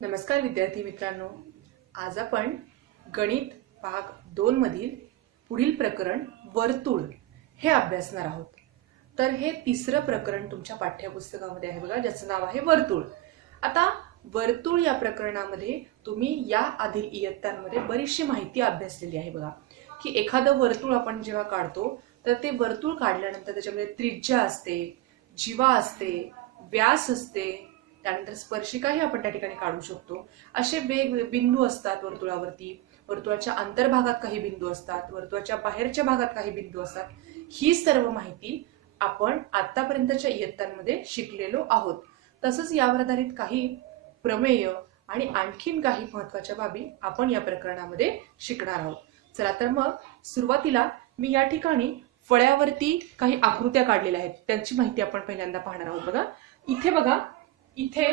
नमस्कार विद्यार्थी मित्रांनो, आज आपण गणित भाग 2 मधील पुढील प्रकरण वर्तुळ हे अभ्यासणार आहोत। तर हे तिसरं प्रकरण तुमच्या पाठ्यपुस्तकामध्ये आहे बघा, ज्याचं नाव आहे वर्तुळ। आता वर्तुळ या प्रकरणामध्ये तुम्ही या आधी इयत्तांमध्ये बरीचशी माहिती अभ्यासलेली आहे बघा, की एखादं वर्तुळ आपण जेव्हा काढतो तर ते वर्तुळ काढल्यानंतर त्याच्यामध्ये त्रिज्या असते, जीवा असते, व्यास असते, त्यानंतर स्पर्शिकाही आपण त्या ठिकाणी काढू शकतो। असे वेगवेगळे बिंदू असतात वर्तुळावरती, वर्तुळाच्या अंतर्भागात काही बिंदू असतात, वर्तुळाच्या बाहेरच्या भागात काही बिंदू असतात। ही सर्व माहिती आपण आतापर्यंतच्या इयत्तांमध्ये शिकलेलो आहोत। तसंच यावर आधारित काही प्रमेय आणि आणखीन काही महत्त्वाच्या बाबी आपण या प्रकरणामध्ये शिकणार आहोत। चला तर मग सुरुवातीला मी या ठिकाणी फळ्यावरती काही आकृत्या काढलेल्या आहेत, त्यांची माहिती आपण पहिल्यांदा पाहणार आहोत। बघा इथे, बघा इथे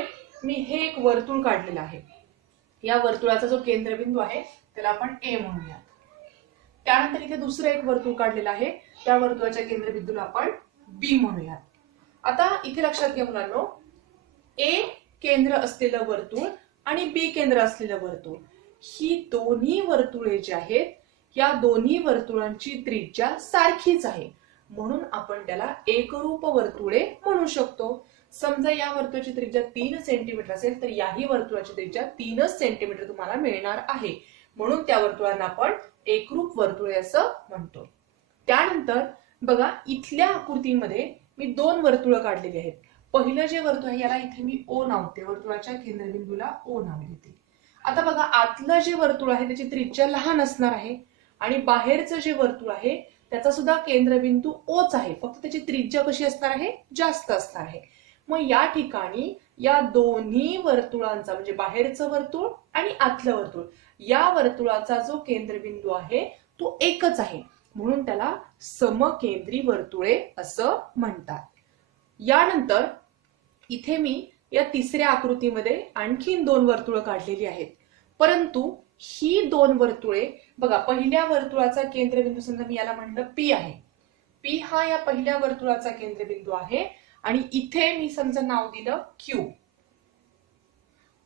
मी हे एक वर्तुळ काढलेलं आहे। या वर्तुळाचा जो केंद्रबिंदू आहे त्याला आपण ए म्हणूया। त्यानंतर इथे दुसरं एक वर्तुळ काढलेलं आहे, त्या वर्तुळाच्या केंद्रबिंदूला आपण बी म्हणूया। आता इथे लक्षात घ्या मुलांनो, ए केंद्र असलेलं वर्तुळ आणि बी केंद्र असलेलं वर्तुळ, ही दोन्ही वर्तुळे जी आहेत या दोन्ही वर्तुळांची त्रिज्या सारखीच आहे, म्हणून आपण त्याला एकरूप वर्तुळे म्हणू शकतो। समजा या वर्तुळाची त्रिज्या 3 सेंटीमीटर असेल तर याही वर्तुळाची त्रिज्या 3 सेंटीमीटर तुम्हाला मिळणार आहे, म्हणून त्या वर्तुळांना आपण एकरूप वर्तुळे असं म्हणतो। त्यानंतर बघा इथल्या आकृतीमध्ये मी दोन वर्तुळ काढलेली आहेत। पहिलं जे वर्तुळ आहे याला इथे मी ओ नाव देते, वर्तुळाच्या केंद्रबिंदूला ओ नाव देते। आता बघा आतलं जे वर्तुळ आहे त्याची त्रिज्या लहान असणार आहे आणि बाहेरचं जे वर्तुळ आहे त्याचा सुद्धा केंद्रबिंदू ओच आहे, फक्त त्याची त्रिज्या कशी असणार आहे, जास्त असणार आहे। मग या ठिकाणी या दोन्ही वर्तुळांचा म्हणजे बाहेरचं वर्तुळ आणि आतलं वर्तुळ या वर्तुळाचा जो केंद्रबिंदू आहे तो एकच आहे, म्हणून त्याला समकेंद्री वर्तुळे असं म्हणतात। यानंतर इथे मी या तिसऱ्या आकृतीमध्ये आणखीन दोन वर्तुळ काढलेली आहेत, परंतु ही दोन वर्तुळे बघा, पहिल्या वर्तुळाचा केंद्रबिंदू समजा मी याला म्हणलं पी आहे, पी हा या पहिल्या वर्तुळाचा केंद्रबिंदू आहे आणि इथे मी समजा नाव दिलं क्यू,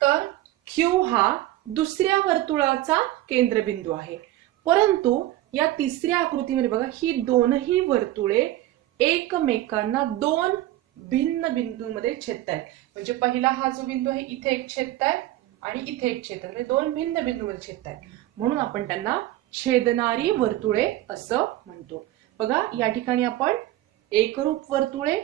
तर क्यू हा दुसऱ्या वर्तुळाचा केंद्रबिंदू आहे। परंतु या तिसऱ्या आकृतीमध्ये बघा ही दोनही वर्तुळे एकमेकांना दोन भिन्न बिंदूंमध्ये छेदतायत, म्हणजे पहिला हा जो बिंदू आहे इथे एक छेदताय आणि इथे एक छेदताय, म्हणजे दोन भिन्न बिंदूंमध्ये छेदतायत, म्हणून आपण त्यांना छेदणारी वर्तुळे असं म्हणतो। बघा या ठिकाणी आपण एकरूप वर्तुळे,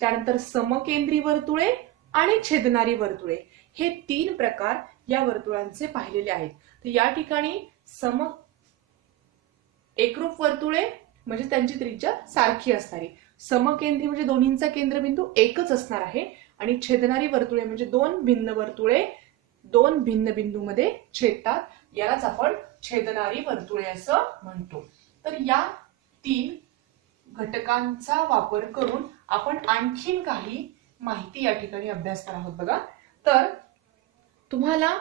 त्यानंतर समकेंद्री वर्तुळे आणि छेदणारी वर्तुळे हे तीन प्रकार या वर्तुळांचे पाहिलेले आहेत। तर या ठिकाणी एकरूप वर्तुळे म्हणजे त्यांची त्रिज्या सारखी असणारी, समकेंद्री म्हणजे दोन्हींचा केंद्रबिंदू एकच असणार आहे आणि छेदणारी वर्तुळे म्हणजे दोन भिन्न वर्तुळे दोन भिन्न बिंदूमध्ये छेदतात, यालाच आपण छेदणारी वर्तुळे असं म्हणतो। तर या तीन घटकांचा वापर करून आपण आणखीन काही माहिती या ठिकाणी अभ्यासणार आहोत। बघा तर तुम्हाला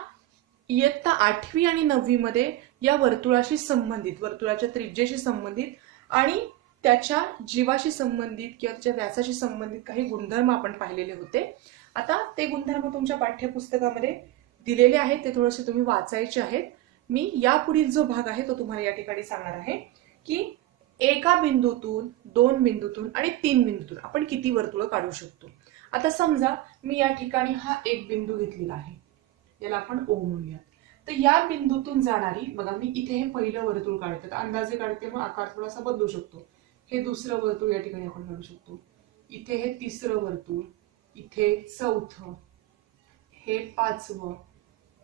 इयत्ता 8वी आणि 9वी मध्ये या वर्तुळाशी संबंधित, वर्तुळाच्या त्रिज्येशी संबंधित आणि त्याच्या जीवाशी संबंधित किंवा त्याच्या व्यासाशी संबंधित काही गुणधर्म आपण पाहिलेले होते। आता ते गुणधर्म तुमच्या पाठ्यपुस्तकामध्ये दिलेले आहेत, ते थोडेसे तुम्ही वाचायचे आहेत। मी यापुढील जो भाग आहे तो तुम्हाला या ठिकाणी सांगणार आहे की एका बिंदूतून, दोन बिंदूतून आणि तीन बिंदूतून आपण किती वर्तुळ काढू शकतो। आता समजा मी या ठिकाणी हा एक बिंदू घेतलेला आहे, याला आपण ओ म्हणूया। तर या बिंदूतून जाणारी, बघा मी इथे हे पहिलं वर्तुळ काढते, अंदाजे काढते मग आकार थोडासा बदलू शकतो। हे दुसरं वर्तुळ या ठिकाणी आपण काढू शकतो, इथे हे तिसरं वर्तुळ, इथे चौथं, हे पाचवं,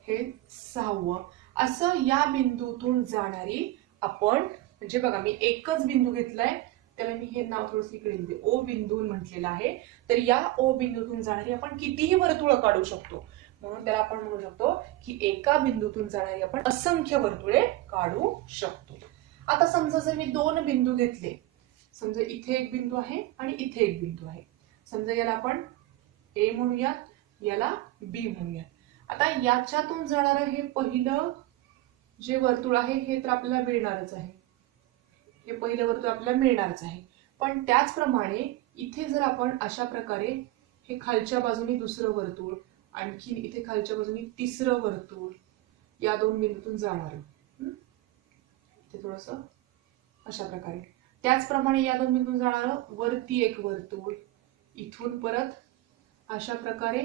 हे सहावं, असं या बिंदूतून जाणारी आपण, म्हणजे बघा मी एकच बिंदू घेतलाय त्याला मी हे नाव थोडंसं इकडे लिहिते, ओ बिंदू म्हटलेलं आहे। तर या ओ बिंदूतून जाणारी आपण कितीही वर्तुळ काढू शकतो, म्हणून त्याला आपण म्हणू शकतो की एका बिंदूतून जाणारी आपण असंख्य वर्तुळे काढू शकतो। आता समजा जर मी दोन बिंदू घेतले, समजा इथे एक बिंदू आहे आणि इथे एक बिंदू आहे, समजा याला आपण ए म्हणूया, याला बी म्हणूया। आता याच्यातून जाणारं हे पहिलं जे वर्तुळ आहे हे तर आपल्याला मिळणारच आहे, हे पहिलं वर्तुळ आपल्याला मिळणारच आहे, पण त्याचप्रमाणे इथे जर आपण अशा प्रकारे हे खालच्या बाजूने दुसरं वर्तुळ आणखी इथे खालच्या बाजूने तिसरं वर्तुळ या दोन बिंदूतून जाणार, इथे थोडस अशा प्रकारे. त्याचप्रमाणे या दोन बिंदूतून जाणारं वरती एक वर्तुळ, इथून परत अशा प्रकारे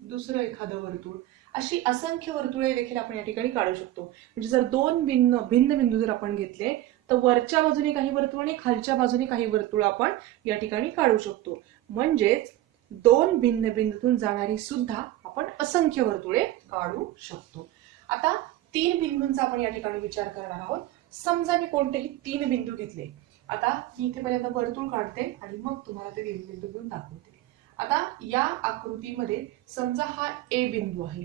दुसरं एखादं वर्तुळ. अशी असंख्य वर्तुळे देखील आपण या ठिकाणी काढू शकतो. म्हणजे जर दोन भिन्न बिंदू जर आपण घेतले तर वरच्या बाजूने काही वर्तुळ आणि खालच्या बाजूने काही वर्तुळ आपण या ठिकाणी काढू शकतो. म्हणजेच दोन भिन्न बिंदूतून जाणारी सुद्धा आपण असंख्य वर्तुळे काढू शकतो. आता तीन बिंदूंचा आपण या ठिकाणी विचार करणार आहोत. समजा मी कोणतेही तीन बिंदू घेतले. आता मी इथे पहिल्यांदा वर्तुळ काढते आणि मग तुम्हाला ते तीन बिंदू घेऊन दाखवते. आता या आकृतीमध्ये समजा हा ए बिंदू आहे,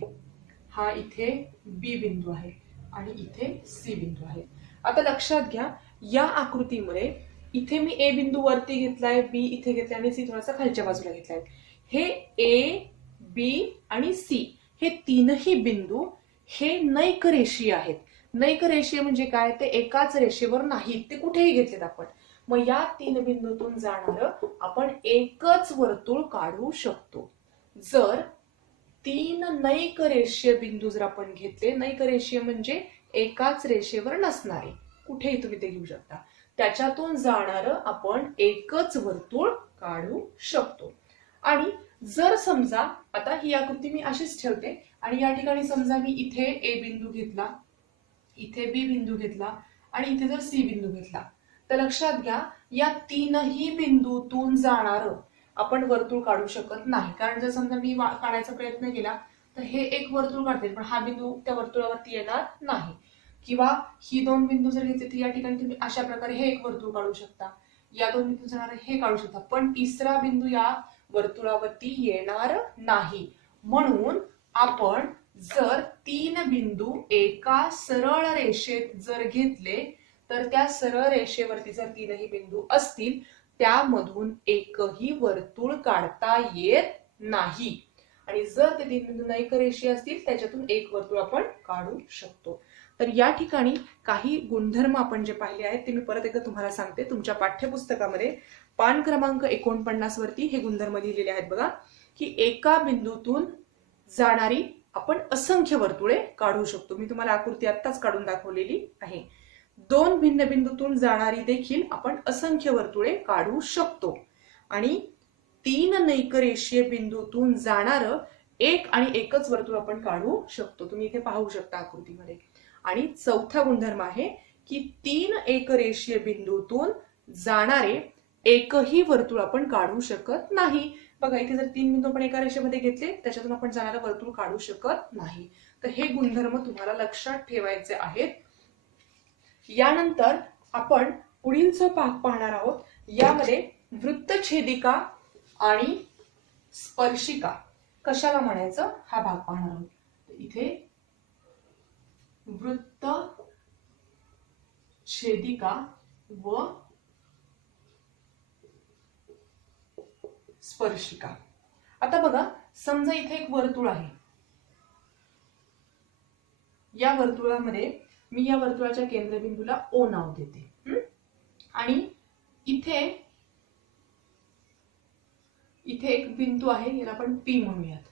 हा इथे बी बिंदू आहे आणि इथे सी बिंदू आहे. आता लक्षात घ्या, या आकृतीमध्ये इथे मी ए बिंदू वरती घेतलाय, बी इथे घेतलाय आणि सी थोडासा खालच्या बाजूला घेतलाय. हे ए, बी आणि सी हे तीनही बिंदू हे नैक रेषीय आहेत. नैक रेषीय म्हणजे काय, ते एकाच रेषेवर नाहीत, ते कुठेही घेतलेत आपण. मग या तीन बिंदूतून जाणारं आपण एकच वर्तुळ काढू शकतो. जर तीन नैक रेषीय बिंदू जर आपण घेतले, नैक रेषीय म्हणजे एकाच रेषेवर नसणारे, कुठेही तुम्ही ते घेऊ शकता, त्याच्यातून जाणारं आपण एकच वर्तुळ काढू शकतो. आणि जर समजा आता ही आकृती मी अशीच ठेवते आणि या ठिकाणी समजा मी इथे ए बिंदू घेतला, इथे बी बिंदू घेतला आणि इथे जर सी बिंदू घेतला, तर लक्षात घ्या या तीनही बिंदूतून जाणारं आपण वर्तुळ काढू शकत नाही. कारण जर समजा मी काढायचा प्रयत्न केला तर हे एक वर्तुळ काढते, पण हा बिंदू त्या वर्तुळावरती येणार नाही. किंवा ही दोन बिंदू जर घेतले तर या ठिकाणी तुम्ही अशा प्रकारे हे एक वर्तुळ काढू शकता, या दोन बिंदू जाणारे हे काढू शकता, पण तिसरा बिंदू या वर्तुळावरती येणार नाही. म्हणून आपण जर तीन बिंदू एका सरळ रेषेत जर घेतले तर त्या सरळ रेषेवरती जर तीनही बिंदू असतील त्यामधून एकही वर्तुळ काढता येत नाही. आणि जर ते तीन बिंदू नैक रेषीय असतील त्याच्यातून एक वर्तुळ आपण काढू शकतो. तर या ठिकाणी काही गुणधर्म आपण जे पाहिले आहेत ते मी परत एकदा तुम्हाला सांगते. तुमच्या पाठ्यपुस्तकामध्ये पान क्रमांक 49 वरती हे गुणधर्म लिहिलेले आहेत बघा, की एका बिंदूतून जाणारी आपण असंख्य वर्तुळे काढू शकतो. मी तुम्हाला आकृती आत्ताच काढून दाखवलेली आहे. दोन भिन्न बिंदूतून जाणारी देखील आपण असंख्य वर्तुळे काढू शकतो. आणि तीन नैक रेषीय बिंदूतून जाणारं एक आणि एकच वर्तुळ आपण काढू शकतो. तुम्ही इथे पाहू शकता आकृतीमध्ये. आणि चौथा गुणधर्म आहे की तीन एकरेषीय बिंदूतून जाणारे एकही वर्तुळ आपण काढू शकत नाही. बघा इथे जर तीन बिंदू आपण एका रेषेमध्ये घेतले त्याच्यातून आपण जाणारं वर्तुळ काढू शकत नाही. तर हे गुणधर्म तुम्हाला लक्षात ठेवायचे आहेत. यानंतर आपण पुढील भाग पाहणार आहोत. यामध्ये वृत्तछेदिका आणि स्पर्शिका कशाला म्हणायचं हा भाग पाहणार आहोत. इथे वृत्त छेदिका व स्पर्शिका. आता बघा समजा इथे एक वर्तुळ आहे. या वर्तुळामध्ये मी या वर्तुळाच्या केंद्रबिंदूला ओ नाव देते आणि इथे एक बिंदू आहे, याला आपण पी म्हणूयात.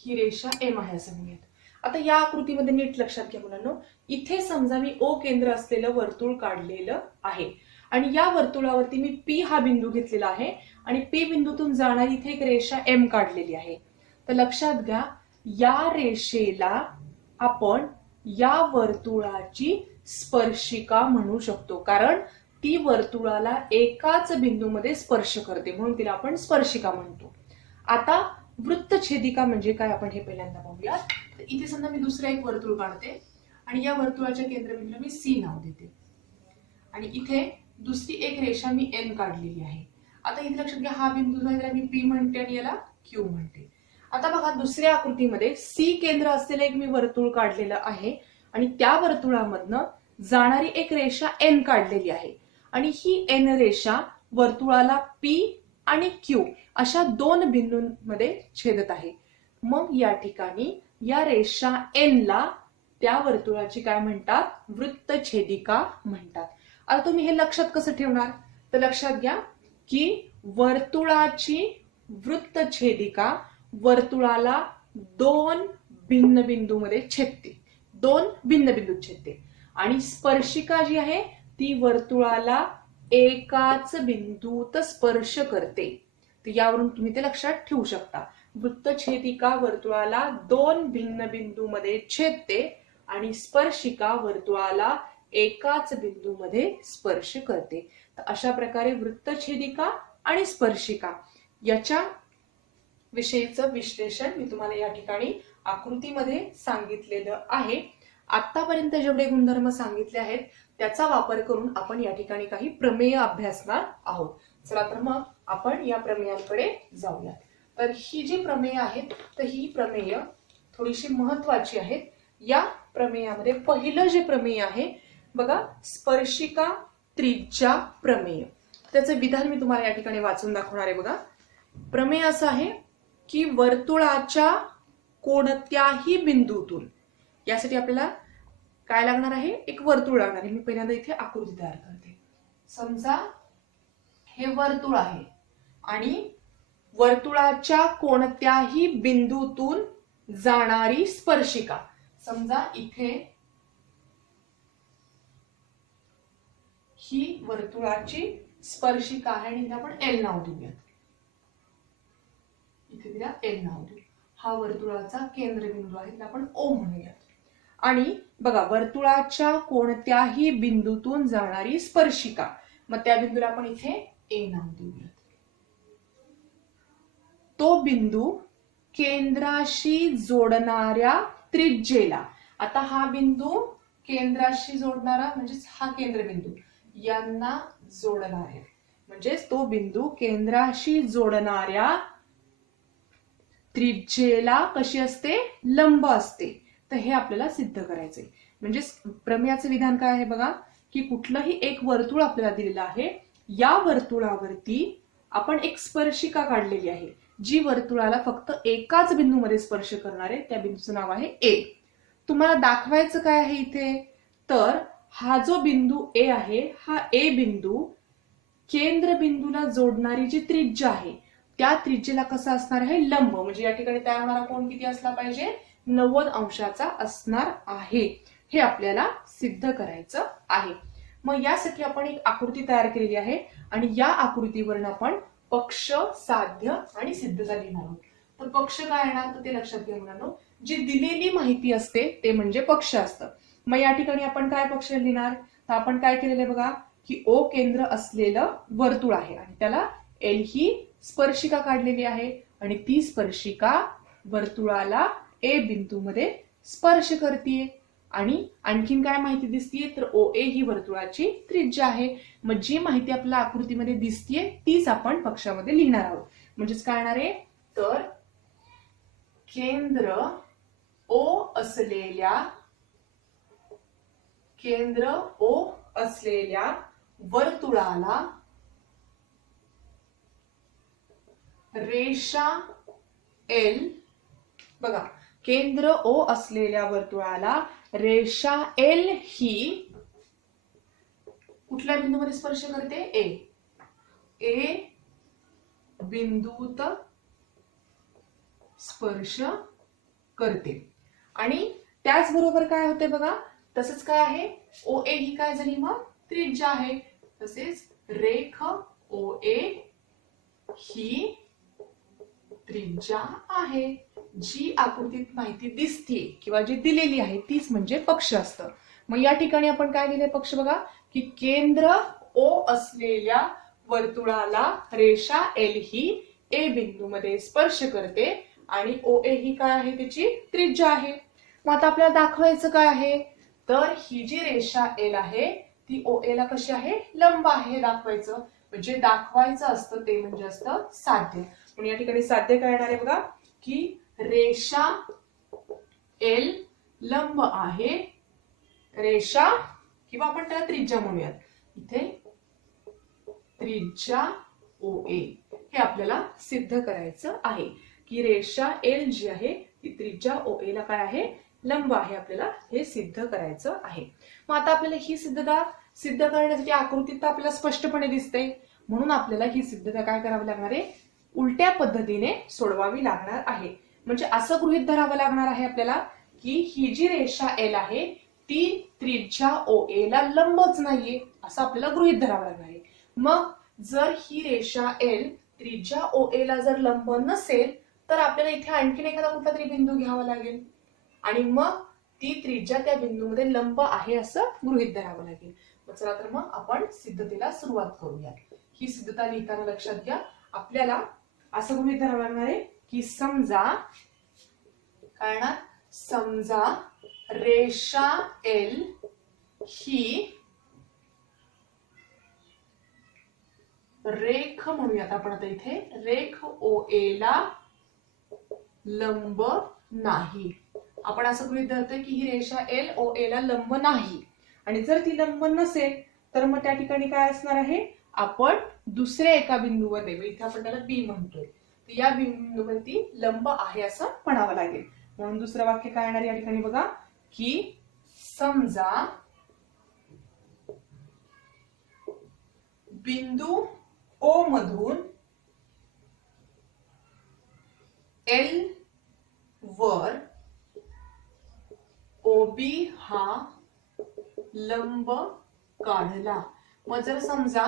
ही रेषा एम आहे असं म्हणूयात. आता या आकृतीमध्ये नीट लक्षात घ्या मुलांनो, इथे समजा मी ओ केंद्र असलेलं वर्तुळ काढलेलं आहे आणि या वर्तुळावरती मी पी हा बिंदू घेतलेला आहे आणि पी बिंदूतून जाणारी इथे एक रेषा एम काढलेली आहे. तर लक्षात घ्या या रेषेला आपण या वर्तुळाची स्पर्शिका म्हणू शकतो, कारण ती वर्तुळाला एकाच बिंदूमध्ये स्पर्श करते म्हणून तिला आपण स्पर्शिका म्हणतो. आता वृत्तछेदिका म्हणजे काय आपण हे पहिल्यांदा पाहूया. तर इथे समजा मी दुसरं एक वर्तुळ काढते आणि या वर्तुळाच्या केंद्रबिंदूला मी सी नाव देते आणि इथे दुसरी एक रेषा मी एन काढलेली आहे. आता इथे लक्षात घ्या हा बिंदू जो आहे त्याला मी पी म्हणते आणि याला क्यू म्हणते. आता बघा दुसऱ्या आकृतीमध्ये सी केंद्र असलेलं एक मी वर्तुळ काढलेलं आहे आणि त्या वर्तुळामधनं जाणारी एक रेषा एन काढलेली आहे आणि ही एन रेषा वर्तुळाला पी आणि क्यू अशा दोन बिंदूंमध्ये छेदत आहे. मग या ठिकाणी या रेषा एन ला त्या वर्तुळाची काय म्हणतात, वृत्तछेदिका म्हणतात. आता तुम्ही हे लक्षात कसं ठेवणार, तर लक्षात घ्या की वर्तुळाची वृत्तछेदिका वर्तुळाला दोन भिन्न बिंदूमध्ये छेदते, दोन भिन्न बिंदूत छेदते. आणि स्पर्शिका जी आहे ती वर्तुळाला एकाच बिंदूत स्पर्श करते. तर यावरून तुम्ही ते लक्षात ठेवू शकता. वृत्तछेदिका वर्तुळाला दोन भिन्न बिंदूमध्ये छेदते आणि स्पर्शिका वर्तुळाला एकाच बिंदूमध्ये स्पर्श करते. तर अशा प्रकारे वृत्तछेदिका आणि स्पर्शिका याच्या विषयीचं विश्लेषण मी तुम्हाला या ठिकाणी आकृतीमध्ये सांगितलेलं आहे. आतापर्यंत जेवढे गुणधर्म सांगितले आहेत त्याचा वापर करून आपण या ठिकाणी काही प्रमेय अभ्यासणार आहोत. चला तर मग आपण या प्रमेयांकडे जाऊयात. तर ही जी प्रमेय आहेत तर ही प्रमेय थोडीशी महत्वाची आहेत. या प्रमेयामध्ये पहिलं जे प्रमेय आहे बघा, स्पर्शिका त्रिज्या प्रमेय. त्याचं विधान मी तुम्हाला या ठिकाणी वाचून दाखवणार आहे. बघा, प्रमेय असं आहे की वर्तुळाच्या कोणत्याही बिंदूतून, यासाठी आपल्याला काय लागणार आहे, एक वर्तुळ लागणार आहे. मी पहिल्यांदा इथे आकृती तयार करते. समजा हे वर्तुळ आहे आणि वर्तुळाच्या कोणत्याही बिंदूतून जाणारी स्पर्शिका, समजा इथे ही वर्तुळाची स्पर्शिका आहे आणि आपण एल नाव देऊयात. इथे तिला एल नाव देऊ. हा वर्तुळाचा केंद्रबिंदू आहे, त्याला आपण ओ म्हणूयात. आणि बघा, वर्तुळाच्या कोणत्याही बिंदूतून जाणारी स्पर्शिका, मग त्या बिंदूला आपण इथे ए नाव देऊयात. तो बिंदू केंद्राशी जोडणाऱ्या त्रिज्येला, आता हा बिंदू केंद्राशी जोडणारा म्हणजेच हा केंद्रबिंदू यांना जोडणार आहे, म्हणजेच तो बिंदू केंद्राशी जोडणाऱ्या त्रिज्येला कशी असते, लंब असते. तर हे आपल्याला सिद्ध करायचंय. म्हणजे प्रमेयाचं विधान काय आहे बघा, की कुठलंही एक वर्तुळ आपल्याला दिलेलं आहे, या वर्तुळावरती आपण एक स्पर्शिका काढलेली आहे जी वर्तुळाला फक्त एकाच बिंदूमध्ये स्पर्श करणार आहे. त्या बिंदूचं नाव आहे ए. तुम्हाला दाखवायचं काय आहे इथे, तर हा जो बिंदू ए आहे, हा ए बिंदू केंद्रबिंदूला जोडणारी जी त्रिज्या आहे त्या त्रिज्येला कसा असणार आहे, लंब. म्हणजे या ठिकाणी तयार होणारा कोण किती असला पाहिजे, 90 अंशाचा असणार आहे. हे आपल्याला सिद्ध करायचं आहे. मग यासाठी आपण एक आकृती तयार केलेली आहे आणि या आकृतीवरून आपण पक्ष, साध्य आणि सिद्धता लिहिणार आहोत. तर पक्ष काय येणार, तर ते लक्षात घ्या मुलांनो, जी दिलेली माहिती असते ते म्हणजे पक्ष असतं. मग या ठिकाणी आपण काय पक्ष लिहिणार, तर आपण काय केलेलं आहे बघा, की ओ केंद्र असलेलं वर्तुळ आहे आणि त्याला एल ही स्पर्शिका काढलेली आहे आणि ती स्पर्शिका वर्तुळाला ए बिंदूमध्ये स्पर्श करतीये. आणि आणखीन काय माहिती दिसतीये, तर ओ ए ही वर्तुळाची त्रिज्या आहे. मग जी माहिती आपल्याला आकृतीमध्ये दिसतीये तीच आपण पक्षामध्ये लिहिणार आहोत. म्हणजेच काय येणार आहे, तर केंद्र ओ असलेल्या वर्तुळाला रेषा एल, बघा, केंद्र ओ असलेल्या वर्तुळाला रेषा एल ही कुठल्या बिंदूमध्ये स्पर्श करते, ए बिंदूत स्पर्श करते. आणि त्याचबरोबर काय होते बघा, तसंच काय आहे, ओ ए ही काय झाली मग त्रिज्या आहे. तसेच रेख ओ ए ही त्रिज्या आहे. जी आकृतीत माहिती दिसते किंवा जी दिलेली आहे तीच म्हणजे पक्ष असतं. मग या ठिकाणी आपण काय लिहिले पक्ष बघा, की केंद्र ओ असलेल्या वर्तुळाला रेषा एल ही ए बिंदूमध्ये स्पर्श करते आणि ओ ए ही काय आहे, त्याची त्रिज्या आहे. मग आता आपल्याला दाखवायचं काय आहे, तर ही जी रेषा एल आहे ती ओ ए ला कशी आहे, लंब आहे, दाखवायचं. म्हणजे दाखवायचं असतं ते म्हणजे असतं साध्य. म्हणून या ठिकाणी साध्य काय येणार आहे बघा, की रेषा एल लंब आहे रेषा, किंवा आपण त्याला त्रिज्या म्हणूयात, इथे त्रिज्या ओ ए. हे आपल्याला सिद्ध करायचं आहे की रेषा एल जी आहे ती त्रिज्या ओ ए ला काय आहे, लंब आहे. आपल्याला हे सिद्ध करायचं आहे. मग आता आपल्याला ही सिद्धता सिद्ध करण्यासाठी आकृतीत आपल्याला स्पष्टपणे दिसते, म्हणून आपल्याला ही सिद्धता काय करावी लागणार आहे, उलट्या पद्धतीने सोडवावी लागणार आहे. म्हणजे असं गृहीत धरावं लागणार आहे आपल्याला की ही जी रेषा एल आहे ती त्रिज्या OA ला लंबच नाहीये, असं आपल्याला गृहीत धरावं लागणार आहे. मग जर ही रेषा एल त्रिज्या OA ला जर लंब नसेल तर आपल्याला इथे आणखीन एखादा कुठला तरी बिंदू घ्यावा लागेल आणि मग ती त्रिज्या त्या बिंदूमध्ये लंब आहे असं गृहीत धरावं लागेल. चला तर मग आपण सिद्धतेला सुरुवात करूया. ही सिद्धता लिहिताना लक्षात घ्या आपल्याला असं गृहीत धरावं लागणार आहे की समजा रेषा एल ही रेख म्हणूयात आपण आता इथे रेख OA ला लंब नाही. आपण असं गृहीत धरतोय की ही रेषा एल OA ला लंब नाही आणि जर ती लंब नसेल तर मग त्या ठिकाणी काय असणार आहे, आपण दुसऱ्या एका बिंदूवर देऊ. इथे आपण त्याला बी म्हणतोय, तर या बिंदूवरती लंब आहे असं म्हणावं लागेल. म्हणून दुसरं वाक्य काय येणार या ठिकाणी बघा की समजा बिंदू O मधून एल वर OB हा लंब काढला. मग जर समजा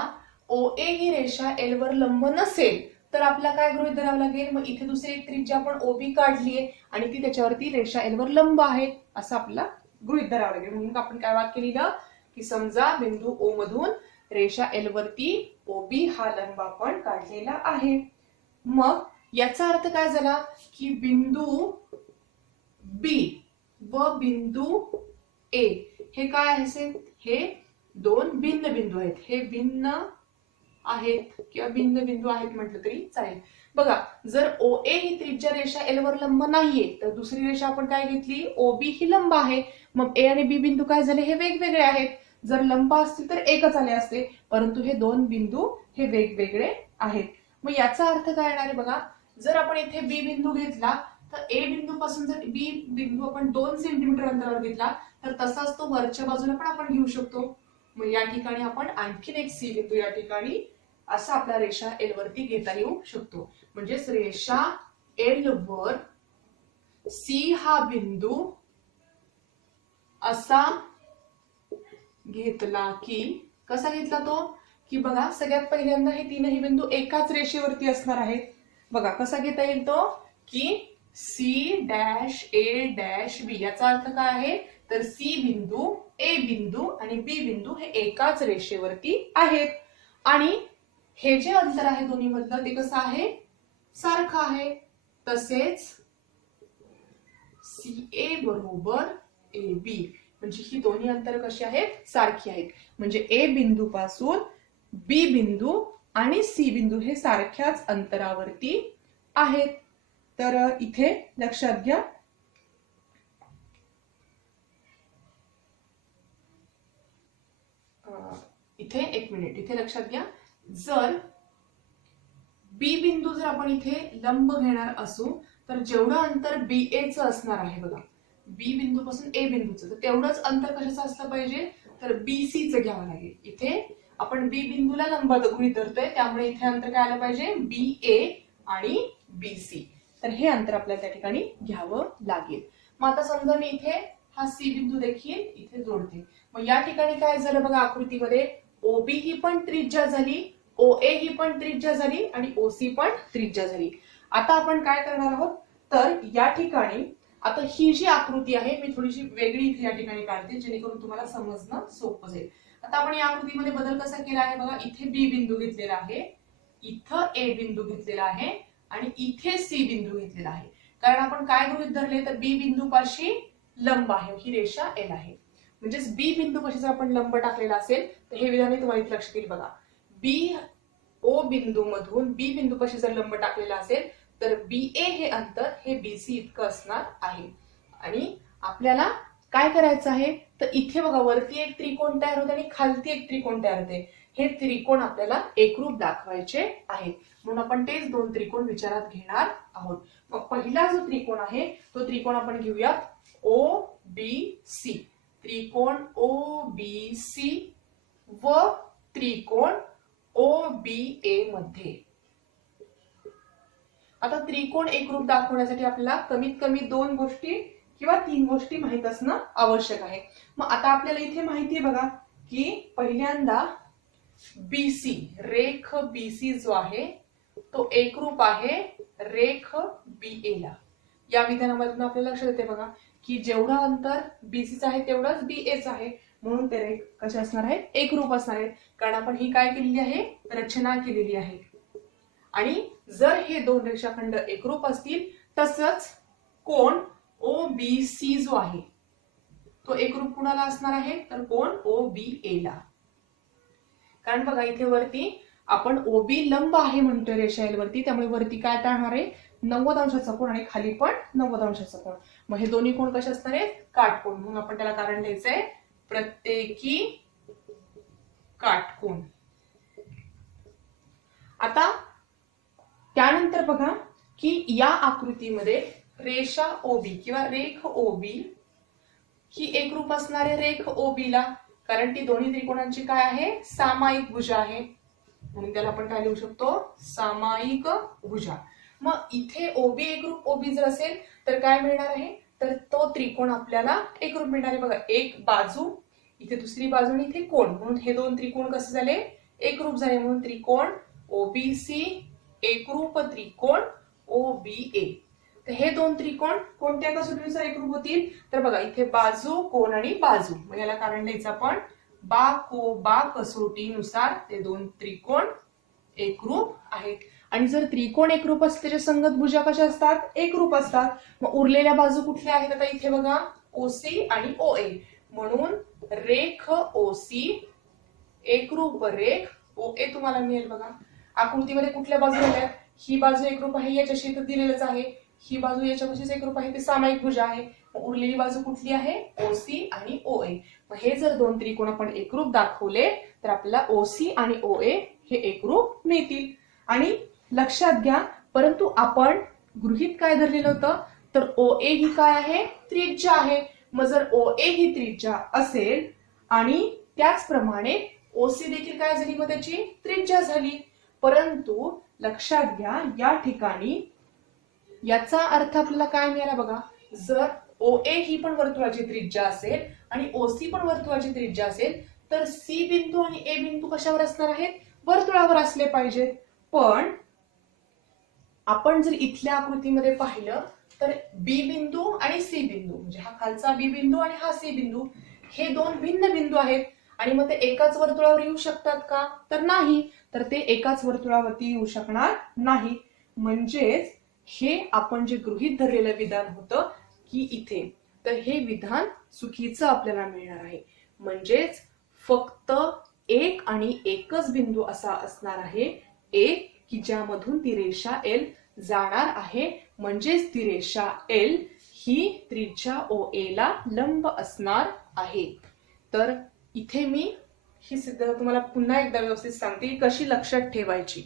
OA ही रेषा एल वर लंब नसेल तर आपल्याला काय गृहीत धरावं लागेल, मग इथे दुसरी एक त्रिज्या आपण OB काढलीये आणि ती त्याच्यावरती रेषा एल वर लंब आहे असं आपल्याला गृहीत धरावं लागेल. म्हणून आपण काय वाक्य लिहिलं की समजा बिंदू O मधून रेषा एल वरती OB हा लंब आपण काढलेला आहे. मग याचा अर्थ काय झाला की बिंदू B व बिंदू A हे काय असेल, हे दोन भिन्न बिंदू आहेत. हे भिन्न आहेत किंवा भिन्न बिंदू आहेत म्हटलं तरी चालेल. बघा जर OA ही त्रिज्या रेषा एल वर लंब नाहीये तर दुसरी रेषा आपण काय घेतली, OB ही लंब आहे. मग A आणि B बिंदू काय झाले, हे वेगवेगळे आहेत. जर लंब असतील तर एकच आले असते, परंतु हे दोन बिंदू हे वेगवेगळे आहेत. मग याचा अर्थ काय येणार आहे बघा, जर आपण इथे B बिंदू घेतला तर A बिंदू पासून जर B बिंदू आपण 2 सेंटीमीटर अंतरावर घेतला तर तसाच तो वरच्या बाजूला पण आपण घेऊ शकतो. मग या ठिकाणी आपण आणखीन एक C बिंदू या ठिकाणी असा आपला रेषा एल वरती घेता येऊ शकतो. म्हणजेच रेषा एल वर C हा बिंदू असा घेतला की कसा घेतला तो की बघा सगळ्यात पहिल्यांदा हे तीनही बिंदू एकाच रेषेवरती असणार आहेत. बघा कसा घेता येईल तो की C dash A dash B. याचा अर्थ काय आहे तर C बिंदू A बिंदू आणि B बिंदू हे एकाच रेषेवरती आहेत आणि हे जे अंतर आहे दोन्ही मधलं ते कसं आहे, सारखं आहे. तसेच CA बरोबर AB म्हणजे ही दोन्ही अंतर कशी आहेत, सारखी आहेत. म्हणजे A बिंदू पासून B बिंदू आणि C बिंदू हे सारख्याच अंतरावरती आहेत. तर इथे लक्षात घ्या इथे एक मिनिट इथे लक्षात घ्या, जर B बिंदू जर आपण इथे लंब घेणार असू तर जेवढं अंतर BA चं असणार आहे बघा, B बिंदू पासून A बिंदूचं, तर तेवढंच अंतर कशाचं असलं पाहिजे तर BC चं घ्यावं लागेल. इथे आपण B बिंदूला लंब गृहीत धरतोय त्यामुळे इथे अंतर काय आलं पाहिजे BA आणि BC. तर हे अंतर आपल्याला त्या ठिकाणी घ्यावं लागेल. मग आता समजा मी इथे हा C बिंदू देखील इथे जोडते. मग या ठिकाणी काय झालं बघा आकृतीमध्ये, OB ही पण त्रिज्या झाली, OA ही पण त्रिज्या झाली आणि OC पण त्रिज्या झाली. आता आपण काय करणार आहोत तर या ठिकाणी आता ही जी आकृती आहे मी थोडीशी वेगळी इथे या ठिकाणी काढते जेणेकरून तुम्हाला समजणं सोपं जाईल. आता आपण या आकृतीमध्ये बदल कसा केला आहे बघा, इथे B बिंदू घेतलेला आहे, इथं A बिंदू घेतलेला आहे आणि इथे C बिंदू घेतलेला आहे. कारण आपण काय गृहीत धरले तर B बिंदू पाशी लंब आहे, ही रेषा एल आहे. म्हणजेच B बिंदू पाशी जर आपण लंब टाकलेला असेल तर हे विधान तुम्हाला इथे लक्षात येईल बघा. O बिंदू मधून B बिंदू पाशी जर लंब टाकलेला असेल तर BA हे अंतर हे BC इतकं असणार आहे. आणि आपल्याला काय करायचं आहे तर इथे बघा वरती एक त्रिकोण तयार होते आणि खालती एक त्रिकोण तयार होते. हे त्रिकोण आपल्याला एकरूप दाखवायचे आहेत म्हणून आपण तेच दोन त्रिकोण विचारात घेणार आहोत. मग पहिला जो त्रिकोण आहे तो त्रिकोण आपण घेऊयात OBC. त्रिकोण OBC व त्रिकोण OBA मध्ये आता त्रिकोण एकरूप दाखवण्यासाठी आपल्याला कमीत कमी 2 गोष्टी किंवा 3 गोष्टी माहित असणं आवश्यक आहे. मग आता आपल्याला इथे माहिती आहे बघा की पहिल्यांदा बीसी, रेख बीसी जो आहे तो एकरूप आहे रेख बीए ला. या विधानामधून आपल्याला लक्षात येते बघा की जेवढं अंतर बीसीचं आहे तेवढंच बीएच आहे, म्हणून ते रेख कसे असणार आहेत, एकरूप असणार आहेत. कारण आपण ही काय केलेली आहे, रचना केलेली आहे. आणि जर हे दोन रेषाखंड एकरूप असतील तसंच कोण ओबीसी जो आहे तो एकरूप कुणाला असणार आहे, तर कोण ओबीए ला. कारण बघा इथे वरती आपण ओबी लंब आहे म्हणतोय रेषा एल वरती, त्यामुळे वरती काय टाळणार आहे, 90 अंशाचा कोण आणि खाली पण 90 अंशाचा कोण. मग हे दोन्ही कोण कसे असणार आहेत, काटकोण. म्हणून आपण त्याला कारण द्यायचंय प्रत्येकी काटकोण. आता त्यानंतर बघा की या आकृतीमध्ये रेषा ओबी किंवा रेख ओबी ही एकरूप असणार आहे रेख ओबी ला, कारण ती दोन्ही त्रिकोणांची काय आहे, सामायिक भुजा आहे. म्हणून त्याला आपण काय लिहू शकतो, सामायिक भुजा. मग इथे ओबी एकरूप ओबी जर असेल तर काय मिळणार आहे, तर तो त्रिकोण आपल्याला एकरूप मिळणार आहे. बघा एक बाजू इथे, दुसरी बाजू आणि इथे कोण, म्हणून हे दोन त्रिकोण कसे झाले, एकरूप झाले. म्हणून त्रिकोण ओबीसी एकरूप त्रिकोण ओबीए. तर हे दोन त्रिकोण कोणत्या कसोटीनुसार एकरूप होतील, तर बघा इथे बाजू कोण आणि बाजू, मग याला कारण द्यायचं आपण बा को बा कसोटीनुसार ते दोन त्रिकोण एकरूप आहेत. आणि जर त्रिकोण एकरूप असते त्याच्या संगत भुजा कशा असतात, एकरूप असतात. मग उरलेल्या बाजू कुठल्या आहेत, आता इथे बघा ओसी आणि ओए, म्हणून रेख ओसी एकरूप रेख ओए तुम्हाला मिळेल. बघा आकृतीमध्ये कुठल्या बाजू आल्या, ही बाजू एकरूप आहे याच्याशी तर दिलेलंच आहे, ही बाजू याच्यापाशीच एकरूप आहे, ते सामायिक भुजा आहे. उरलेली बाजू कुठली आहे, ओसी आणि ओए. मग हे जर दोन त्रिकोण आपण एकरूप दाखवले तर आपल्याला ओसी आणि ओए हे एकरूप मिळतील. आणि लक्षात घ्या, परंतु आपण गृहीत काय धरलेलं होतं, तर ओए ही काय आहे, त्रिज्या आहे. मग जर ओए ही त्रिज्या असेल आणि त्याचप्रमाणे ओसी देखील काय झाली, मग त्याची त्रिज्या झाली. परंतु लक्षात घ्या या ठिकाणी याचा अर्थ आपल्याला काय मिळाला बघा, जर ओए ही पण वर्तुळाची त्रिज्या असेल आणि ओसी पण वर्तुळाची त्रिज्या असेल तर सी बिंदू आणि ए बिंदू कशावर असणार आहेत, वर्तुळावर असले पाहिजेत. पण आपण जर इथल्या आकृतीमध्ये पाहिलं तर बी बिंदू आणि सी बिंदू, म्हणजे हा खालचा बी बिंदू आणि हा सी बिंदू, हे दोन भिन्न बिंदू आहेत. आणि मग ते एकाच वर्तुळावर येऊ शकतात का, तर नाही, तर ते एकाच वर्तुळावरती येऊ शकणार नाही. म्हणजेच हे आपण जे गृहीत धरलेलं विधान होतं की इथे, तर हे विधान चुकीचं आपल्याला मिळणार आहे. म्हणजेच फक्त एक आणि एकच बिंदू असा असणार आहे, एक की ज्यामधून ती रेषा एल जाणार आहे. म्हणजेच ती रेषा एल ही त्रिज्या ओए ला लंब असणार आहे. तर इथे मी ही सिद्ध तुम्हाला पुन्हा एकदा व्यवस्थित सांगते कशी लक्षात ठेवायची.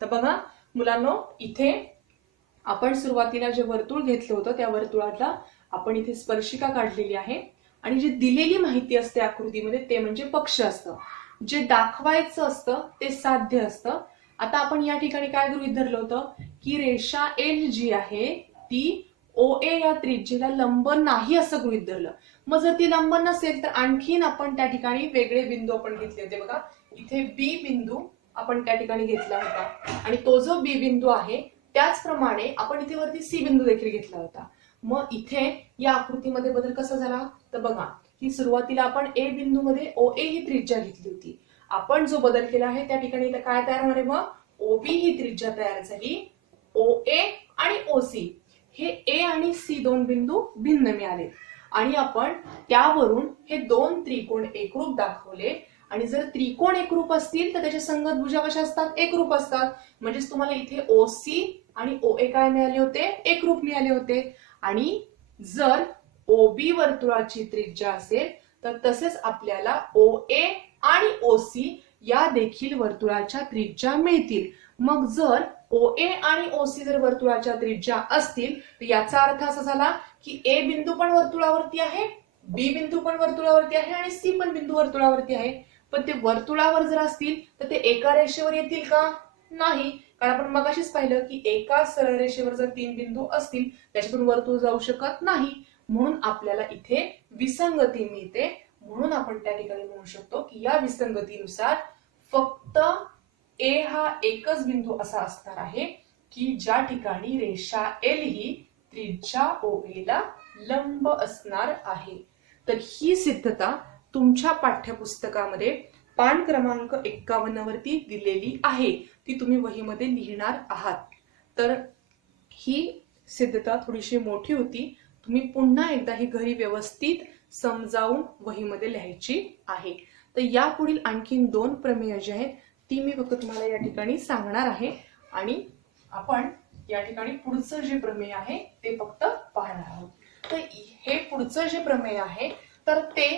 तर बघा मुलांनो, इथे आपण सुरुवातीला जे वर्तुळ घेतलं होतं त्या वर्तुळाला आपण इथे स्पर्शिका काढलेली आहे. आणि जी दिलेली माहिती असते आकृतीमध्ये ते म्हणजे पक्ष असतं, जे दाखवायचं असतं ते साध्य असतं. आता आपण या ठिकाणी काय गृहीत धरलं होतं की रेषा एल जी आहे ती ओए या त्रिज्येला लंब नाही असं गृहीत धरलं. मग जर ती लंब नसेल तर आणखीन आपण त्या ठिकाणी वेगळे बिंदू आपण घेतले होते. बघा इथे बी बिंदू आपण त्या ठिकाणी घेतला होता आणि तो जो बी बिंदू आहे त्याचप्रमाणे आपण इथे वरती सी बिंदू देखील घेतला होता. मग इथे या आकृतीमध्ये बदल कसा झाला, तर बघा की सुरुवातीला आपण ए बिंदू मध्ये ओए ही त्रिज्या घेतली होती. आपण जो बदल केला आहे त्या ठिकाणी काय तयार होणार आहे, मग ओबी ही त्रिज्या तयार झाली. ओए आणि ओसी हे ए आणि सी दोन बिंदू भिन्न मिळाले आणि आपण त्यावरून हे दोन त्रिकोण एकरूप दाखवले. आणि जर त्रिकोण एकरूप असतील तर त्याच्या संगत भुजा कशा असतात, एकरूप असतात. म्हणजेच तुम्हाला इथे ओसी आणि ओए काय मिळाले होते, एकरूप मिळाले होते. आणि जर ओबी वर्तुळाची त्रिज्या असेल तर तसेच आपल्याला ओए आणि ओसी या देखील वर्तुळाच्या त्रिज्या मिळतील. मग जर ओए आणि ओसी जर वर्तुळाच्या त्रिज्या असतील तर याचा अर्थ असा झाला की ए बिंदू पण वर्तुळावरती आहे, बी बिंदू पण वर्तुळावरती आहे आणि सी पण बिंदू वर्तुळावरती आहे. पण ते वर्तुळावर जर असतील तर ते एका रेषेवर येतील का, नाही, कारण आपण मगाशीच पाहिलं की एका सरळ रेषेवर जर 3 बिंदू असतील त्याच्यातून वर्तुळ जाऊ शकत नाही, म्हणून आपल्याला इथे विसंगती मिळते. म्हणून आपण त्या ठिकाणी म्हणू शकतो की या विसंगतीनुसार फक्त ए हा एकच बिंदू असा असणार आहे की ज्या ठिकाणी रेषा एल ही त्रिज्या OA ला लंब असणार आहे. तर ही सिद्धता तुमच्या पाठ्यपुस्तकामध्ये पान क्रमांक 51 वरती दिलेली आहे, ती तुम्ही वहीमध्ये लिहिणार आहात. तर ही सिद्धता थोडीशी मोठी होती, तुम्ही पुन्हा एकदा ही घरी व्यवस्थित समजावून वहीमध्ये लिहायची आहे. तर यापुढील आणखीन 2 प्रमेय जे आहेत ती मी फक्त तुम्हाला या ठिकाणी सांगणार आहे आणि आपण या ठिकाणी पुढचं जे प्रमेय आहे ते फक्त पाहणार आहोत. तर हे पुढचं जे प्रमेय आहे तर ते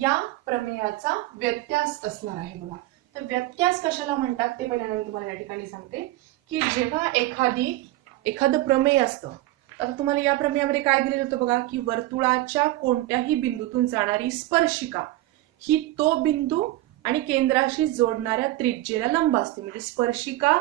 या प्रमेयाचा व्यत्यास असणार आहे बघा. तर व्यत्यास कशाला म्हणतात ते पहिल्यांदा मी तुम्हाला या ठिकाणी सांगते की जेव्हा एखादं प्रमेय असतं, आता तुम्हाला या प्रमेयामध्ये काय दिलेलं होतं बघा की वर्तुळाच्या कोणत्याही बिंदूतून जाणारी स्पर्शिका ही तो बिंदू आणि केंद्राशी जोडणाऱ्या त्रिज्येला लंब असते. म्हणजे स्पर्शिका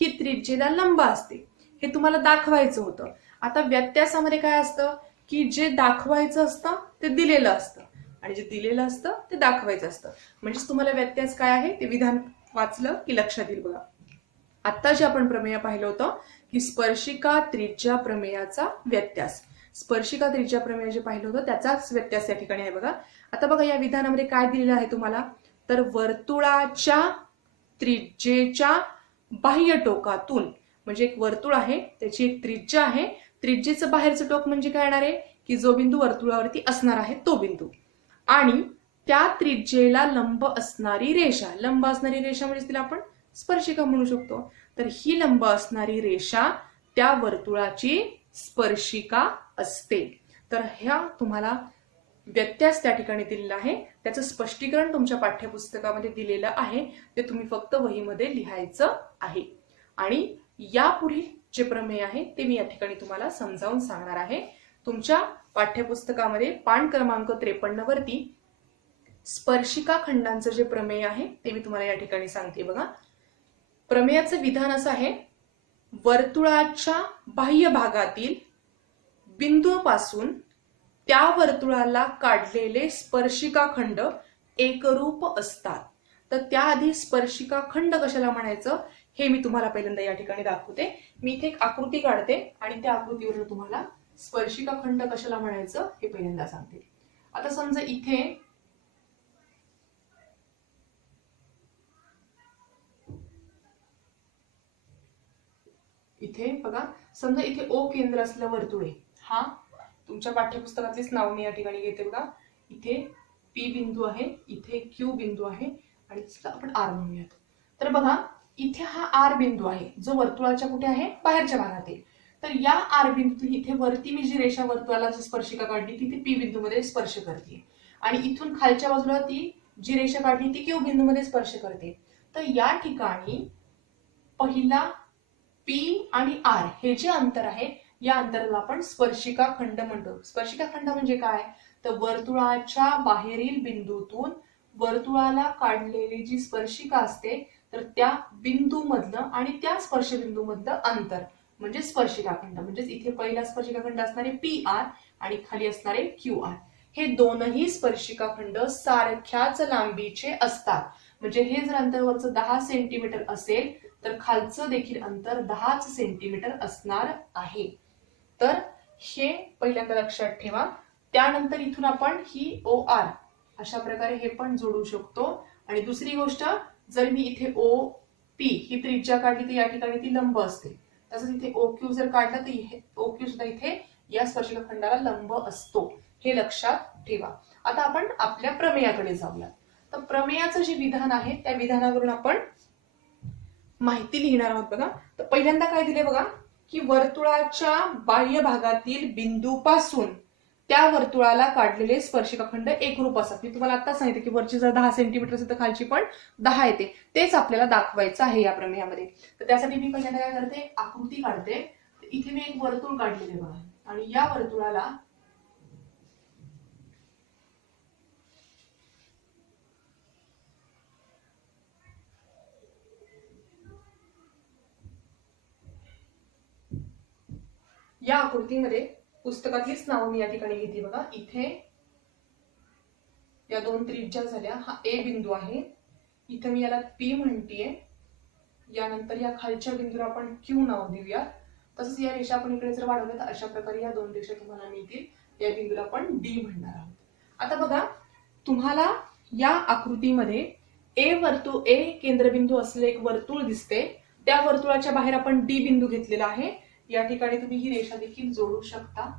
ही त्रिज्येला लंब असते हे तुम्हाला दाखवायचं होतं. आता व्यत्यासामध्ये काय असतं की जे दाखवायचं असतं ते दिलेलं असतं आणि जे दिलेलं असतं ते दाखवायचं असतं. म्हणजेच तुम्हाला व्यत्यास काय आहे ते विधान वाचलं की लक्षात येईल बघा. आता जे आपण प्रमेय पाहिलं होतं की स्पर्शिका त्रिज्या प्रमेयाचा व्यत्यास, स्पर्शिका त्रिज्या प्रमेय जे पाहिलं होतं त्याचाच व्यत्यास या ठिकाणी आहे बघा. आता बघा या विधानामध्ये काय दिलेलं आहे तुम्हाला, तर वर्तुळाच्या त्रिज्येच्या बाह्य टोकातून, म्हणजे एक वर्तुळ आहे त्याची एक त्रिज्या आहे, त्रिज्येचं बाहेरचं टोक म्हणजे काय येणार आहे की जो बिंदू वर्तुळावरती असणार आहे तो बिंदू, आणि त्या त्रिज्येला लंब असणारी रेषा, लंब असणारी रेषा म्हणजे तिला आपण स्पर्शिका म्हणू शकतो. तर ही लंब असणारी रेषा त्या वर्तुळाची स्पर्शिका असते. तर ह्या तुम्हाला व्यत्यास त्या ठिकाणी दिलेला आहे, त्याचं स्पष्टीकरण तुमच्या पाठ्यपुस्तकामध्ये दिलेलं आहे, ते तुम्ही फक्त वहीमध्ये लिहायचं आहे. आणि यापुढील जे प्रमेय आहे ते मी या ठिकाणी तुम्हाला समजावून सांगणार आहे. तुमच्या पाठ्यपुस्तकामध्ये पान क्रमांक 53 वरती स्पर्शिका खंडांचं जे प्रमेय आहे ते मी तुम्हाला या ठिकाणी सांगते बघा. प्रमेयाचं विधान असं आहे, वर्तुळाच्या बाह्य भागातील बिंदूपासून त्या वर्तुळाला काढलेले स्पर्शिका खंड एकरूप असतात. तर त्याआधी स्पर्शिका खंड कशाला म्हणायचं हे मी तुम्हाला पहिल्यांदा या ठिकाणी दाखवते. मी इथे एक आकृती काढते आणि त्या आकृतीवरून तुम्हाला स्पर्शिका खंड कशाला म्हणायचं हे पहिल्यांदा सांगते. आता समजा इथे बघा, समजा इथे O केंद्र असलेलं वर्तुळ आहे. हा तुमच्या पाठ्यपुस्तकाचेच नाव मी या ठिकाणी घेते बघा. इथे P बिंदू आहे, इथे Q बिंदू आहे आणि आपण R म्हणूयात. तर बघा इथे हा R बिंदू आहे जो वर्तुळाच्या कुठे आहे, बाहेरच्या भागात आहे. तर या R बिंदूतून इथे वरती मी जी रेषा वर्तुळाला स्पर्शिका काढली ती P बिंदूमध्ये स्पर्श करते आणि इथून खालच्या बाजूला ती जी रेषा काढली ती Q बिंदूमध्ये स्पर्श करते. तर या ठिकाणी पहिला P आणि R हे जे अंतर आहे या अंतराला आपण स्पर्शिका खंड म्हणतो. स्पर्शिका खंड म्हणजे काय, तर वर्तुळाच्या बाहेरील बिंदूतून वर्तुळाला काढलेली जी स्पर्शिका असते तर त्या बिंदू मधलं आणि त्या स्पर्श बिंदू मधलं अंतर म्हणजे स्पर्शिका खंड. म्हणजेच इथे पहिला स्पर्शिका खंड असणारे PR आणि खाली असणारे QR. हे दोनही स्पर्शिका खंड सारख्याच लांबीचे असतात. म्हणजे हे जर अंतर वरचं 10 सेंटीमीटर असेल तर खालचं देखील अंतर 10 सेंटीमीटर असणार आहे. तर हे पहिल्यांदा लक्षात ठेवा. त्यानंतर इथून आपण ही OR अशा प्रकारे हे पण जोडू शकतो. आणि दुसरी गोष्ट, जर मी इथे OP ही त्रिज्या काढली तर या ठिकाणी ती लंब असते. तसंच इथे OQ जर काढलं तर OQ सुद्धा इथे या स्पर्शिका खंडाला लंब असतो. हे लक्षात ठेवा. आता आपण आपल्या प्रमेयाकडे जाऊया. तर प्रमेयाचं जे विधान आहे त्या विधानावरून आपण माहिती लिहिणार आहोत बघा. तर पहिल्यांदा काय दिले बघा की वर्तुळाच्या बाह्य भागातील बिंदूपासून त्या वर्तुळाला काढलेले स्पर्शिका खंड एकरूप असतात. मी तुम्हाला आता सांगितलं की वरची जर 10 सेंटीमीटर असेल तर खालची पण 10 येते. तेच आपल्याला दाखवायचं आहे या प्रमेयामध्ये. तर त्यासाठी मी पहिल्यांदा काय करते, आकृती काढते. इथे मी एक वर्तुळ काढलेले बघा आणि या वर्तुळाला या आकृतीमध्ये पुस्तकातलीच नावं मी या ठिकाणी घेतली बघा. इथे या दोन त्रिज्या झाल्या. हा ए बिंदू आहे, इथे मी याला पी म्हणतीये. यानंतर या खालच्या बिंदूला आपण क्यू नाव देऊया. तसंच या रेषा आपण इकडे जर वाढवल्या तर अशा प्रकारे या दोन रेषा तुम्हाला मिळतील. या बिंदूला आपण डी म्हणणार आहोत. आता बघा, तुम्हाला या आकृतीमध्ये ए केंद्रबिंदू असलेले एक वर्तुळ दिसते. त्या वर्तुळाच्या बाहेर आपण डी बिंदू घेतलेला आहे. या ठिकाणी तुम्ही ही रेषा देखील जोडू शकता.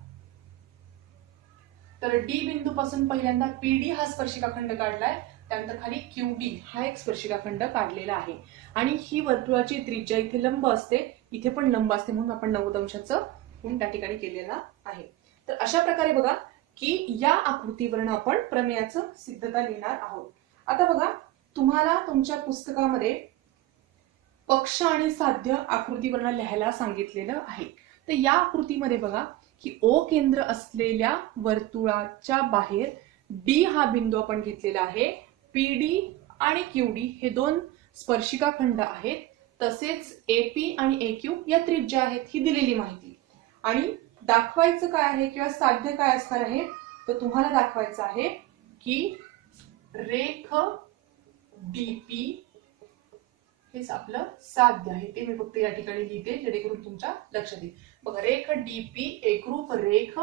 तर डी बिंदू पासून पहिल्यांदा पीडी हा स्पर्शिकाखंड काढलाय, त्यानंतर खाली क्यूडी हा एक स्पर्शिकाखंड काढलेला आहे. आणि ही वर्तुळाची त्रिज्या इथे लंब असते, इथे पण लंब असते, म्हणून आपण 90 अंशाचं गुण त्या ठिकाणी केलेला आहे. तर अशा प्रकारे बघा की या आकृतीवरून आपण प्रमेयाचं सिद्धता लिहिणार आहोत. आता बघा, तुम्हाला तुमच्या पुस्तकामध्ये पक्ष आणि साध्य आकृतीवरून लिहायला सांगितलेलं आहे. तर या आकृतीमध्ये बघा की ओ केंद्र असलेल्या वर्तुळाच्या बाहेर डी हा बिंदू आपण घेतलेला आहे. पीडी आणि क्यूडी हे दोन स्पर्शिकाखंड आहेत. तसेच एपी आणि एक्यू या त्रिज्या आहेत, ही दिलेली माहिती. आणि दाखवायचं काय आहे किंवा साध्य काय असणार आहे, तर तुम्हाला दाखवायचं आहे की रेख डीपी हेच आपलं साध्य आहे. ते मी फक्त या ठिकाणी लिहिते जेणेकरून तुमच्या लक्षात येईल. बघा, रेख डीपी एकरूप रेख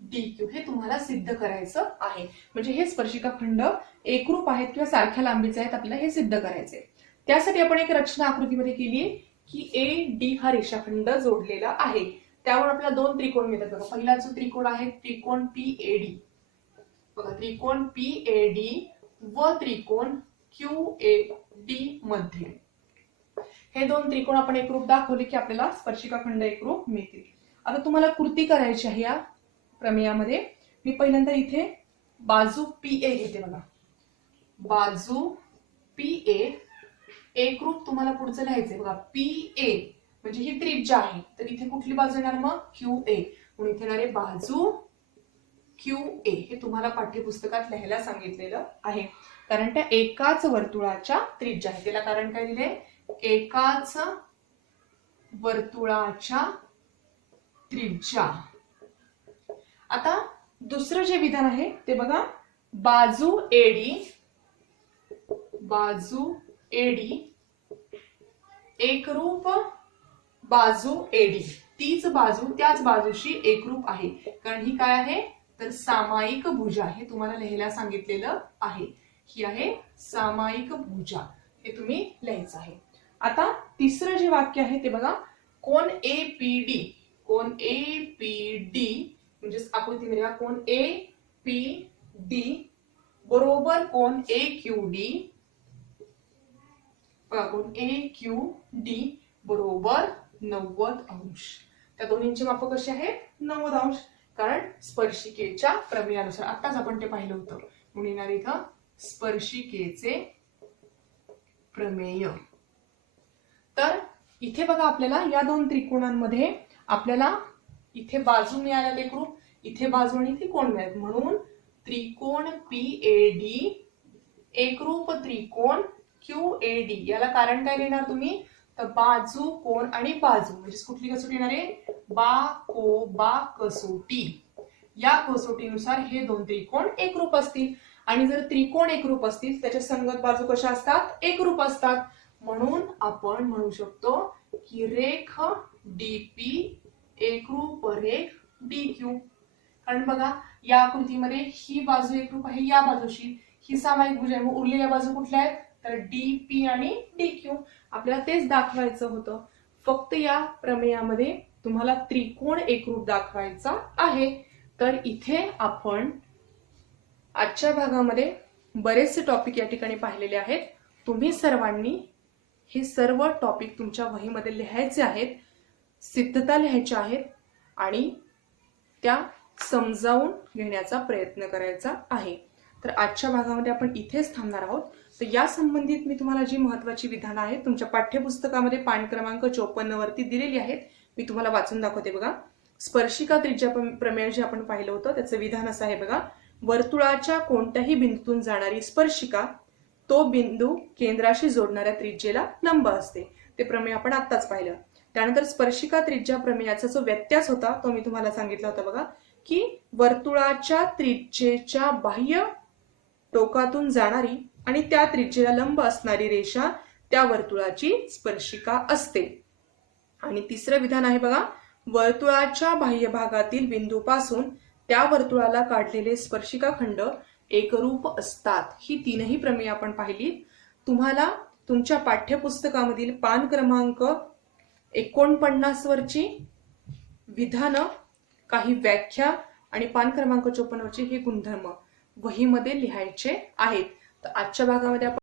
डीक्यू हे तुम्हाला सिद्ध करायचं आहे. म्हणजे हे स्पर्शिकाखंड एकरूप आहेत किंवा सारख्या लांबीचे आहेत, आपल्याला हे सिद्ध करायचे. त्यासाठी आपण एक रचना आकृतीमध्ये केली की ए डी हा रेषाखंड जोडलेला आहे. त्यावर आपल्याला दोन त्रिकोण मिळतात. बघा, पहिला जो त्रिकोण आहे त्रिकोण पी ए डी. बघा, त्रिकोण पी ए डी व त्रिकोण क्यू ए डी मध्ये हे दोन त्रिकोण आपण एकरूप दाखवले की आपल्याला स्पर्शिकाखंड एकरूप मिळतील. आता तुम्हाला कृती करायची आहे या प्रमेयामध्ये. मी पहिल्यांदा इथे बाजू पी ए घेते. बघा, बाजू पी ए एकरूप तुम्हाला पुढचं लिहायचंय. बघा, पी ए म्हणजे ही त्रिज्या आहे, तर इथे कुठली बाजू येणार मग क्यू ए, म्हणून इथे येणारे बाजू क्यू ए हे तुम्हाला पाठ्यपुस्तकात लिहायला सांगितलेलं आहे. कारण त्या एकाच वर्तुळाच्या त्रिज्या आहे. त्याला कारण काय दिले, एकाच वर्तुळाच्या त्रिज्या. आता दुसरं जे विधान आहे ते बघा, बाजू एडी एकरूप बाजू एडी, तीच बाजू त्याच बाजूशी एकरूप आहे. कारण ही काय आहे, तर सामायिक भुजा हे तुम्हाला लिहायला सांगितलेलं आहे. ही आहे सामायिक भुजा, हे तुम्ही लिहायचं आहे. आता तिसरं जे वाक्य आहे ते बघा, कोण एपीडी, कोण एपीडी म्हणजे आकृतीमध्ये कोण एपीडी बरोबर कोण एक्यूडी. बघा, कोण एक्यूडी बरोबर 90 अंश. त्या दोन्हींची माप कशी आहे, 90 अंश. कारण स्पर्शिकेच्या प्रमेयानुसार आताच आपण ते पाहिलं होतं. म्हणून येणार इथं स्पर्शिकेचे प्रमेय. तर इथे बघा, आपल्याला या दोन त्रिकोणांमध्ये आपल्याला इथे बाजू मिळाल्या एकरूप, इथे बाजू आणि इथे कोण मिळाले, म्हणून त्रिकोण पी ए डी एकरूप त्रिकोण क्यू ए डी. याला कारण काय लिहिणार तुम्ही, तर बाजू कोण आणि बाजू म्हणजे कुठली कसोटी येणार आहे, बा कसोटी. या कसोटीनुसार हे दोन त्रिकोण एकरूप असतील. आणि जर त्रिकोण एकरूप असतील त्याच्या संगत बाजू कशा असतात, एकरूप असतात. म्हणून आपण म्हणू शकतो की रेख डीपी एकरूप रेख डीक्यू. कारण बघा, या आकृतीमध्ये ही बाजू एकरूप आहे या बाजूशी, ही सामायिक भुजा आहे. मग उरलेल्या बाजू कुठल्या आहेत, तर डीपी आणि डीक्यू. आपल्याला तेच दाखवायचं होतं. फक्त या प्रमेयामध्ये तुम्हाला त्रिकोण एकरूप दाखवायचा आहे. तर इथे आपण आजच्या भागामध्ये बरेचसे टॉपिक या ठिकाणी पाहिलेले आहेत. तुम्ही सर्वांनी हे सर्व टॉपिक तुमच्या वहीमध्ये लिहायचे आहेत, सिद्धता लिहायच्या आहेत आणि त्या समजावून घेण्याचा प्रयत्न करायचा आहे. तर आजच्या भागामध्ये आपण इथेच थांबणार आहोत. तर या संबंधित मी तुम्हाला जी महत्त्वाची विधानं आहेत तुमच्या पाठ्यपुस्तकामध्ये पान क्रमांक 54 वरती दिलेली आहेत. मी तुम्हाला वाचून दाखवते. बघा, स्पर्शिका त्रिज्या प्रमेय जे आपण पाहिलं होतं त्याचं विधान असं आहे. बघा, वर्तुळाच्या कोणत्याही बिंदूतून जाणारी स्पर्शिका तो बिंदू केंद्राशी जोडणाऱ्या त्रिज्येला लंब असते. ते प्रमेय आपण आत्ताच पाहिलं. त्यानंतर स्पर्शिका त्रिज्या प्रमेयाचा जो व्यत्यास होता तो मी तुम्हाला सांगितला होता बघा, की वर्तुळाच्या त्रिज्येच्या बाह्य टोकातून जाणारी आणि त्या त्रिज्येला लंब असणारी रेषा त्या वर्तुळाची स्पर्शिका असते. आणि तिसरं विधान आहे बघा, वर्तुळाच्या बाह्य भागातील बिंदूपासून त्या वर्तुळाला काढलेले स्पर्शिका खंड एकरूप असतात. ही तीनही प्रमेय आपण पाहिली. तुम्हाला तुमच्या पाठ्यपुस्तकामधील पान क्रमांक 49 वरची विधानं, काही व्याख्या आणि पान क्रमांक 54 वरची हे गुणधर्म वहीमध्ये लिहायचे आहेत. तर आजच्या भागामध्ये आपण